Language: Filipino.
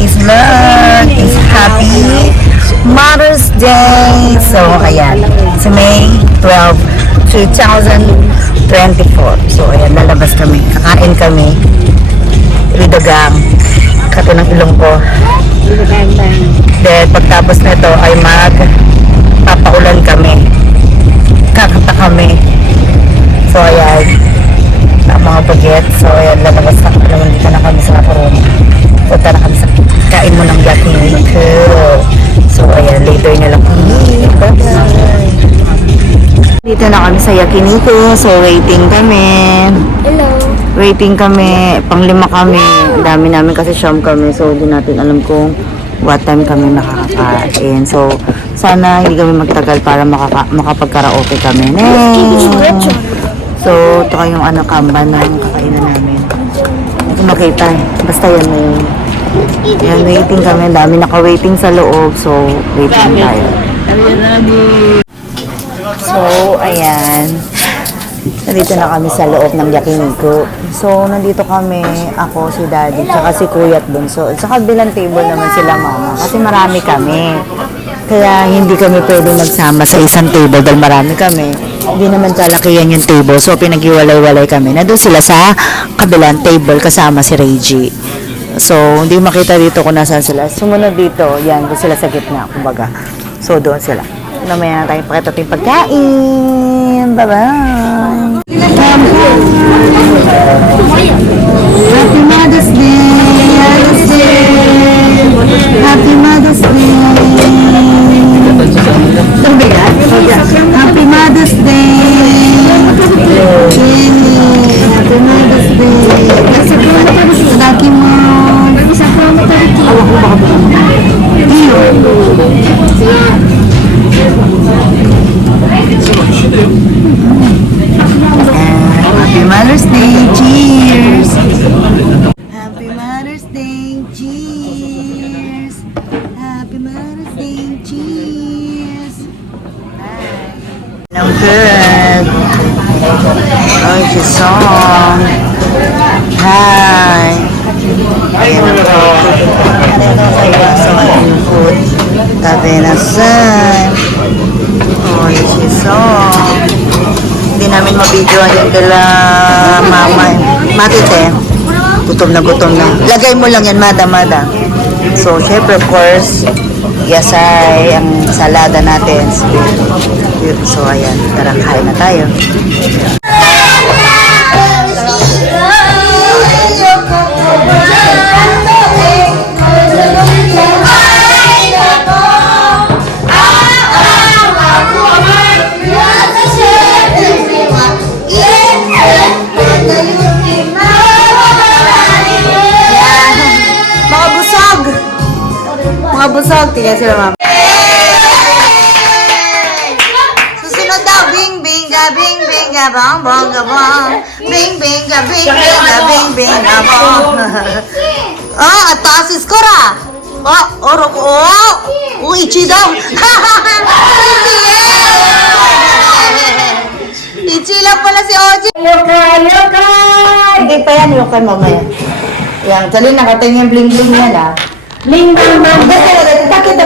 today's vlog is Happy Mother's Day. So, ayan. Sa May 12, 2024. So, ayan, lalabas kami. Kakain kami. Ridagang. Kato ng ilong ko. Then, pagtapos nito ay magpapaulan kami. Kakata kami. So, ayan. Mga baget. So, ayan, lalabas na kami. Dito na kami sa Corona. Punta na kami sa kain mo ng yakiniku. So, ayan, later na lang kami. Bye-bye. Dito na kami sa yakiniku. So, waiting kami. Hello. Waiting kami. Pang-5 kami. Ang dami namin kasi siyam kami. So, hindi natin alam kung what time kami makakakain. So, sana hindi kami magtagal para makapag-karaoke kami. So, ito kayong kamba ng kakainan namin. Hindi makita eh. Basta yan na yun. Yan, waiting kami. Ang dami naka-waiting sa loob. So, waiting tayo. So, ayan. Nandito na kami sa loob ng yakiniku. So, nandito kami, ako, si Daddy, tsaka si Kuya at Bunso. Sa kabilang table naman sila Mama. Kasi marami kami. Kaya hindi kami pwede magsama sa isang table dahil marami kami. Hindi naman kalakihan yung table. So, pinag-iwalay-walay kami. Nandun sila sa kabilang table kasama si Reggie. So, hindi makita dito kung nasaan sila. Sumunod dito, yan, doon sila sa gitna, kumbaga. So, doon sila. Namaya na tayong pakita tayong pagkain. Bye-bye! Happy Mother's Day! Happy Mother's Day! Happy Mother's Day! Happy Mother's Day! Lagi mo! Happy Mother's Day! Cheers! Happy Mother's Day! Cheers! Happy Mother's Day! Cheers! Bye! I'm good! Oh, she's song! Hi! Ayan po. So, ayan food. Tabi na sun. Oh, she's song. Hindi namin mabidyoan yung kala Mama. Matite. Gutom na gutom na. Lagay mo lang yan, Mada. So, syempre, of course, yasay, ang salada natin. So, ayan. Tara, kain na tayo. Mga busog, tingnan sila Mama. Susunod daw, bing binga bong bonga bong. Bing binga bong. Oh, atasis ko ra. Oh, orok oh. Ichi daw. Ichi lang pala si Oji. Yokai. Hindi pa yan, yokai mamaya. Yan, dali nakatingin bling bling yan ah. Bling bling bling. Takit.